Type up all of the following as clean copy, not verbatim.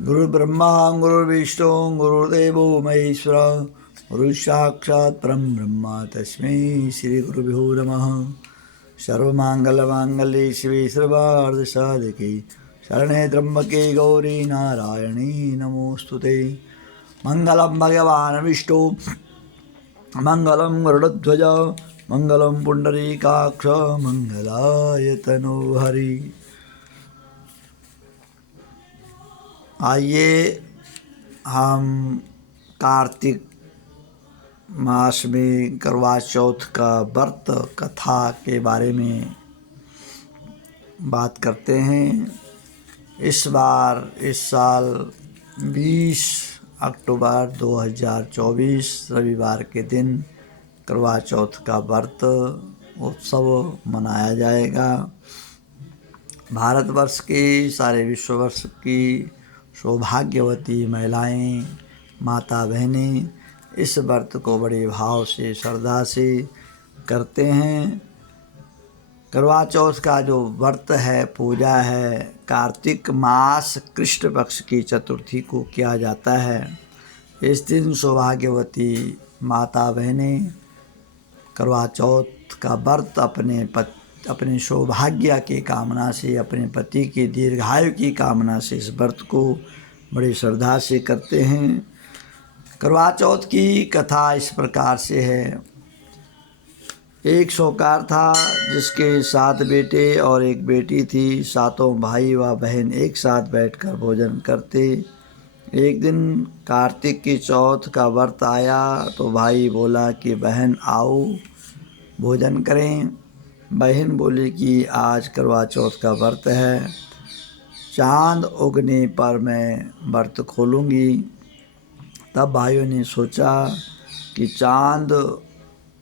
गुरुर्ब्रह्मा गुरुर्विष्णु गुरुर्देवो महेश्वरा गुरुसाक्षात् परं ब्रह्म तस्मै श्रीगुरुभ्यो नमः। सर्वमाङ्गल्यमाङ्गल्ये शिवे सर्वार्धसाधके शरणे त्र्यम्बके गौरी नारायणी नमोऽस्तुते। मङ्गलं भगवान् विष्णु मङ्गलं गरुडध्वज मङ्गलं पुण्डरीकाक्ष मङ्गलाय तनोहरि। आइए हम कार्तिक मास में करवा चौथ का व्रत कथा के बारे में बात करते हैं। इस साल 20 अक्टूबर 2024 रविवार के दिन करवा चौथ का व्रत उत्सव मनाया जाएगा। भारतवर्ष की सारे विश्ववर्ष की सौभाग्यवती महिलाएं, माता बहनें इस व्रत को बड़े भाव से श्रद्धा से करते हैं। करवा चौथ का जो व्रत है, पूजा है, कार्तिक मास कृष्ण पक्ष की चतुर्थी को किया जाता है। इस दिन सौभाग्यवती माता बहनें करवा चौथ का व्रत अपने सौभाग्य की कामना से, अपने पति की दीर्घायु की कामना से इस व्रत को बड़ी श्रद्धा से करते हैं। करवा चौथ की कथा इस प्रकार से है। एक साहूकार था जिसके 7 बेटे और एक बेटी थी। सातों भाई व बहन एक साथ बैठकर भोजन करते। एक दिन कार्तिक की चौथ का व्रत आया तो भाई बोला कि बहन आओ भोजन करें। बहन बोली कि आज करवा चौथ का व्रत है, चांद उगने पर मैं व्रत खोलूँगी। तब भाइयों ने सोचा कि चांद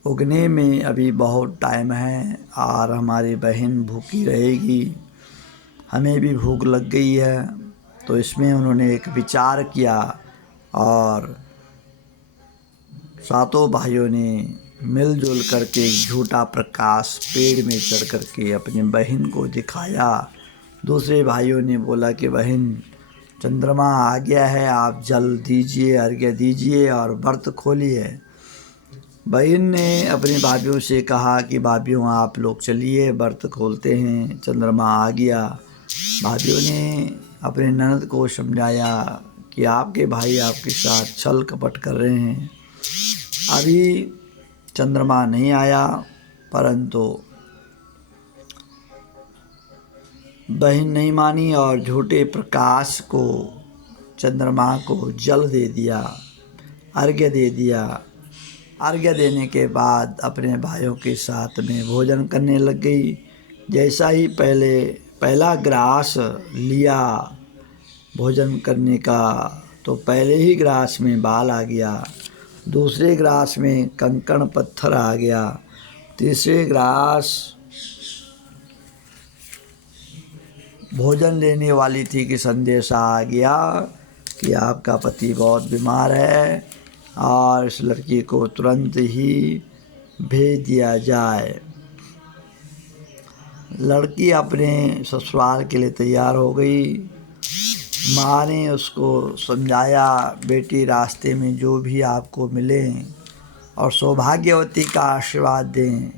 उगने में अभी बहुत टाइम है और हमारी बहन भूखी रहेगी, हमें भी भूख लग गई है। तो इसमें उन्होंने एक विचार किया और सातों भाइयों ने मिलजुल करके एक झूठा प्रकाश पेड़ में चढ़ करके अपनी बहन को दिखाया। दूसरे भाइयों ने बोला कि बहन चंद्रमा आ गया है, आप जल दीजिए, अर्घ्य दीजिए और व्रत खोलिए। बहन ने अपनी भाभीयों से कहा कि भाभीयों आप लोग चलिए व्रत खोलते हैं, चंद्रमा आ गया। भाभीयों ने अपने ननद को समझाया कि आपके भाई आपके साथ छल कपट कर रहे हैं, अभी चंद्रमा नहीं आया। परंतु बहन नहीं मानी और झूठे प्रकाश को, चंद्रमा को जल दे दिया, अर्घ्य दे दिया। अर्घ्य देने के बाद अपने भाइयों के साथ में भोजन करने लग गई। जैसा ही पहला ग्रास लिया भोजन करने का तो पहले ही ग्रास में बाल आ गया, दूसरे ग्रास में कंकड़ पत्थर आ गया, तीसरे ग्रास भोजन लेने वाली थी कि संदेशा आ गया कि आपका पति बहुत बीमार है और इस लड़की को तुरंत ही भेज दिया जाए। लड़की अपने ससुराल के लिए तैयार हो गई। माँ ने उसको समझाया, बेटी रास्ते में जो भी आपको मिले और सौभाग्यवती का आशीर्वाद दें,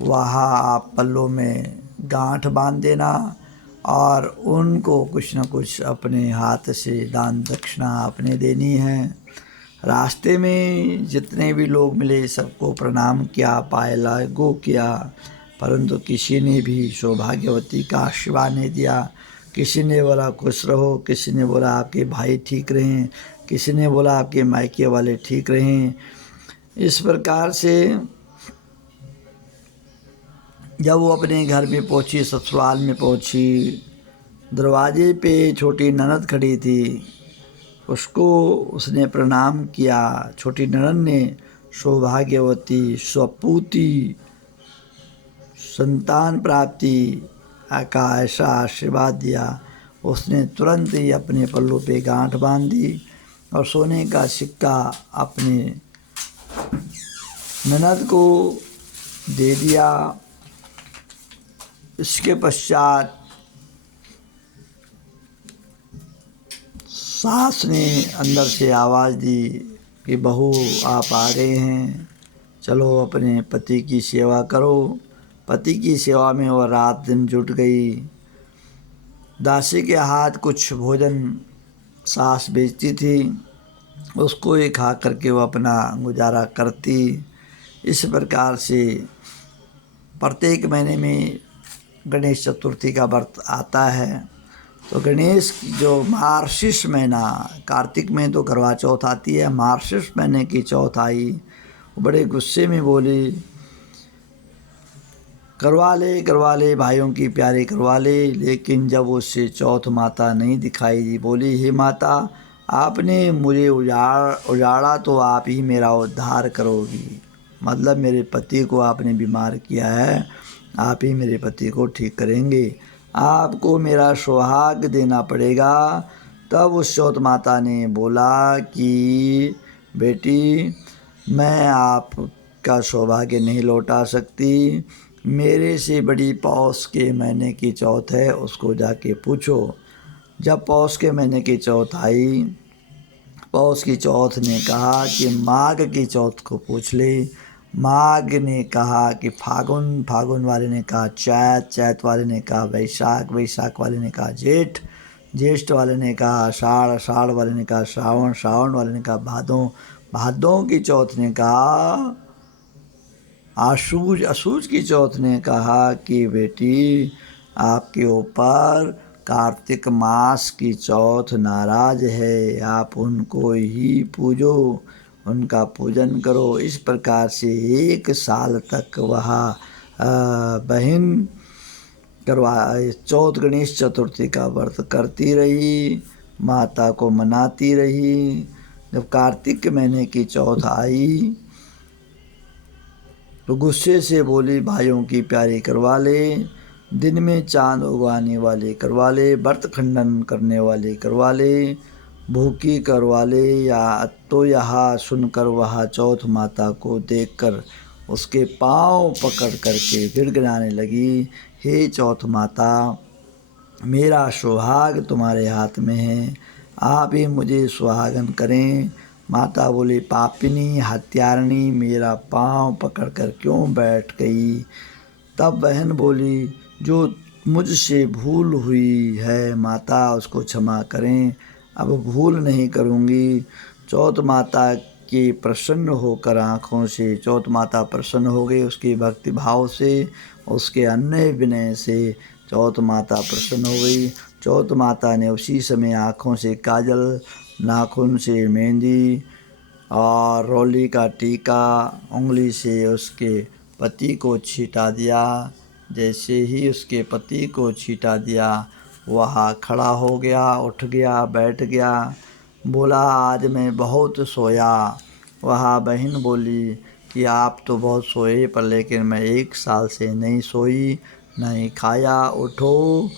वहाँ आप पल्लों में गांठ बांध देना और उनको कुछ न कुछ अपने हाथ से दान दक्षिणा अपने देनी है। रास्ते में जितने भी लोग मिले सबको प्रणाम किया, पाए लागू किया, परंतु किसी ने भी सौभाग्यवती का आशीर्वाद नहीं दिया। किसी ने बोला खुश रहो, किसी ने बोला आपके भाई ठीक रहें, किसी ने बोला आपके मायके वाले ठीक रहें। इस प्रकार से जब वो अपने घर में पहुंची, ससुराल में पहुंची, दरवाजे पे छोटी ननद खड़ी थी, उसको उसने प्रणाम किया। छोटी ननद ने सौभाग्यवती, स्वपूती, संतान प्राप्ति का ऐसा आशीर्वाद दिया। उसने तुरंत ही अपने पल्लू पे गांठ बांध दी और सोने का सिक्का अपने ननद को दे दिया। इसके पश्चात सास ने अंदर से आवाज़ दी कि बहू आप आ गए हैं, चलो अपने पति की सेवा करो। पति की सेवा में वह रात दिन जुट गई। दासी के हाथ कुछ भोजन सास बेचती थी, उसको ही खा करके वह अपना गुजारा करती। इस प्रकार से प्रत्येक महीने में गणेश चतुर्थी का व्रत आता है। तो गणेश जो मार्गशीर्ष महीना, कार्तिक में तो करवा चौथ आती है, मार्गशीर्ष महीने की चौथ आई। बड़े गुस्से में बोली, करवा ले भाइयों की प्यारी करवा ले। लेकिन जब उससे चौथ माता नहीं दिखाई दी, बोली हे माता, आपने मुझे उजाड़ा तो आप ही मेरा उद्धार करोगी। मतलब मेरे पति को आपने बीमार किया है, आप ही मेरे पति को ठीक करेंगे, आपको मेरा सुहाग देना पड़ेगा। तब उस चौथ माता ने बोला कि बेटी, मैं आपका सौभाग्य नहीं लौटा सकती, मेरे से बड़ी पौष के महीने की चौथ है, उसको जाके पूछो। जब पौष के महीने की चौथ आई, पौष की चौथ ने कहा कि माघ की चौथ को पूछ ले। माघ ने कहा कि फागुन, फागुन वाले ने कहा चैत, चैत वाले ने कहा वैशाख, वैशाख वाले ने कहा जेठ, ज्येष्ठ वाले ने कहा आषाढ़, आषाढ़ वाले ने कहा श्रावण, श्रावण वाले ने कहा भादों, भादों की चौथ ने कहा आशूज, अशूज की चौथ ने कहा कि बेटी आपके ऊपर कार्तिक मास की चौथ नाराज है, आप उनको ही पूजो, उनका पूजन करो। इस प्रकार से 1 साल तक वह बहन चौथ गणेश चतुर्थी का व्रत करती रही, माता को मनाती रही। जब कार्तिक महीने की चौथ आई तो गुस्से से बोली भाइयों की प्यारी करवा ले, दिन में चांद उगाने वाले करवा ले, व्रत खंडन करने वाले करवा ले, भूखी करवा ले। या तो यह सुनकर वह चौथ माता को देखकर उसके पांव पकड़ करके गिड़गिड़ाने लगी, हे चौथ माता, मेरा सुहाग तुम्हारे हाथ में है, आप ही मुझे सुहागन करें। माता बोली पापिनी हत्यारणी, मेरा पाँव पकड़कर क्यों बैठ गई। तब बहन बोली जो मुझसे भूल हुई है माता, उसको क्षमा करें, अब भूल नहीं करूँगी। चौथ माता की प्रसन्न होकर आँखों से चौथ माता प्रसन्न हो गई, उसकी भक्ति भाव से, उसके अन्य विनय से चौथ माता प्रसन्न हो गई। चौथ माता ने उसी समय आँखों से काजल, नाखून से मेहंदी और रोली का टीका उंगली से उसके पति को छीटा दिया। जैसे ही उसके पति को छीटा दिया, वह खड़ा हो गया, उठ गया, बैठ गया, बोला आज मैं बहुत सोया। वह बहन बोली कि आप तो बहुत सोए, पर लेकिन मैं 1 साल से नहीं सोई, नहीं खाया, उठो,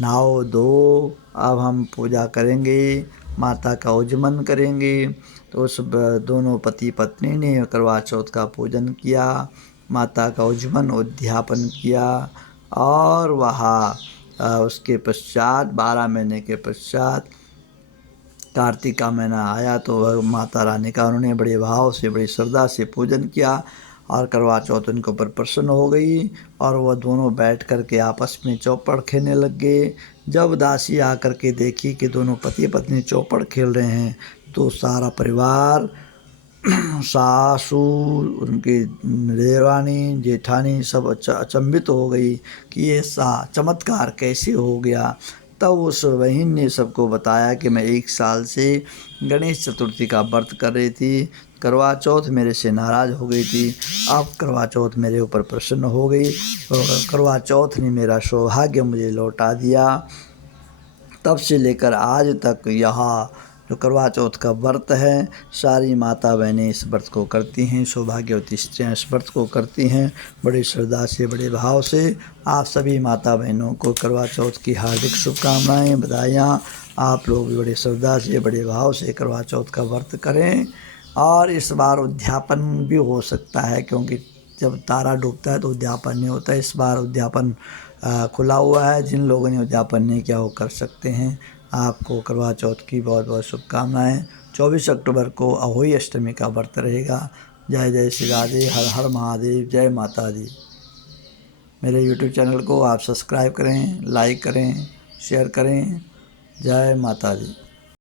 नहाओ धो, अब हम पूजा करेंगे, माता का उज्जमन करेंगे। तो उस दोनों पति पत्नी ने करवा चौथ का पूजन किया, माता का उज्जमन उद्यापन किया। और वह उसके पश्चात 12 महीने के पश्चात कार्तिक का महीना आया तो वह माता रानी का उन्होंने बड़े भाव से, बड़ी श्रद्धा से पूजन किया और करवा चौथ उनके ऊपर प्रसन्न हो गई। और वह दोनों बैठ कर के आपस में चौपड़ खेलने लग गए। जब दासी आकर के देखी कि दोनों पति पत्नी चौपड़ खेल रहे हैं, तो सारा परिवार, सासू, उनकी देवरानी, जेठानी सब अचंभित हो गई कि ऐसा चमत्कार कैसे हो गया। तब उस बहन ने सबको बताया कि मैं 1 साल से गणेश चतुर्थी का व्रत कर रही थी, करवा चौथ मेरे से नाराज़ हो गई थी, अब करवा चौथ मेरे ऊपर प्रसन्न हो गई और करवा चौथ ने मेरा सौभाग्य मुझे लौटा दिया। तब से लेकर आज तक यह जो करवा चौथ का व्रत है, सारी माता बहनें इस व्रत को करती हैं, सौभाग्यवती स्त्रियाँ इस व्रत को करती हैं बड़ी श्रद्धा से, बड़े भाव से। आप सभी माता बहनों को करवा चौथ की हार्दिक शुभकामनाएं, बधाइयाँ। आप लोग भी बड़े श्रद्धा से, बड़े भाव से करवा चौथ का व्रत करें। और इस बार उद्यापन भी हो सकता है, क्योंकि जब तारा डूबता है तो उद्यापन नहीं होता है। इस बार उद्यापन खुला हुआ है, जिन लोगों ने उद्यापन नहीं किया वो कर सकते हैं। आपको करवा चौथ की बहुत बहुत शुभकामनाएं। 24 अक्टूबर को अहोई अष्टमी का व्रत रहेगा। जय जय श्री राधे, हर हर महादेव, जय माता दी। मेरे YouTube चैनल को आप सब्सक्राइब करें, लाइक करें, शेयर करें। जय माता दी।